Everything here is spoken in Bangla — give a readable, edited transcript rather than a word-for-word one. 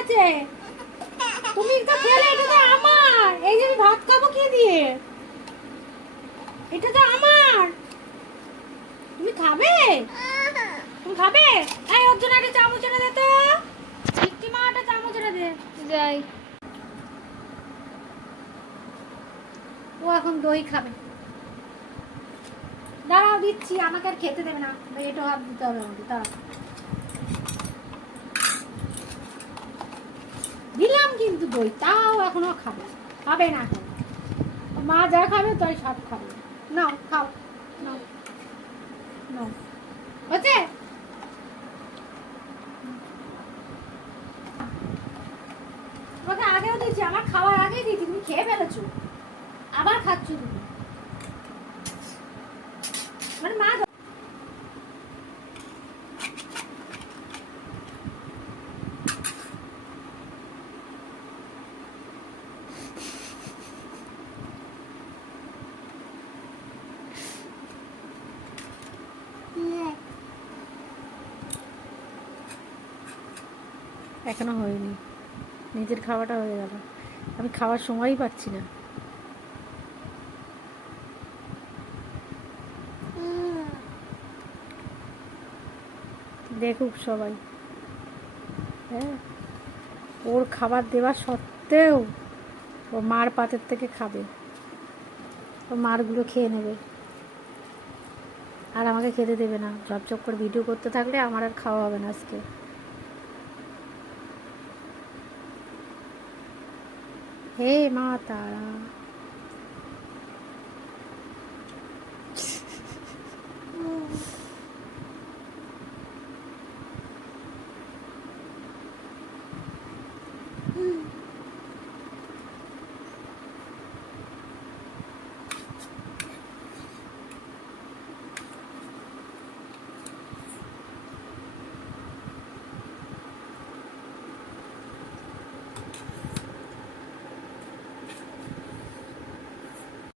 আছে? তুমি তো খেলে, এটা তো আমার। এই যে আমি ভাত খাবো কি দিয়ে? এটা তো আমার। তুমি খাবে? তুমি খাবে? এই ওর জন্য একটা চামচ এনে দে তো। মিষ্টি মা একটা চামচ এনে দে। যাই। ও এখন দই খাবে। দাঁড়াও দিচ্ছি, আমাকে আর খেতে দেবে না। এটা হাত দিতে হবে আমাকে, দাঁড়াও। দিলাম কিন্তু দই, তাও এখনো খাবে। খাবে না এখন। মা যা খাবে তাই সব খাবে। নাও খাও, নাও নাও। হচ্ছে? তোমাকে আগেও দিয়েছি, আমার খাওয়ার আগেই দিয়েছি, তুমি খেয়ে ফেলেছো। আবার খাচ্ছ তুমি। মানে মা এখনো হয়নি, নিজের খাওয়াটা হয়ে গেল, আমি খাওয়ার সময়ই পাচ্ছি না। দেখুক সবাই। হ্যাঁ, ওর খাবার দেওয়া সত্ত্বেও ও মার পাতের থেকে খাবে, ও মারগুলো খেয়ে নেবে আর আমাকে খেতে দেবে না। ঝপঝপ করে ভিডিও করতে থাকলে আমার আর খাওয়া হবে না আজকে। হে মা তারা।